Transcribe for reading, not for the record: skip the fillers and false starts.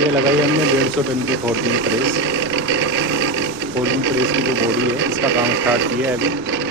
ये लगाई हमने 150 टन की फोर्जिंग प्रेस। फोर्जिंग प्रेस की जो बॉडी है इसका काम स्टार्ट किया है अभी।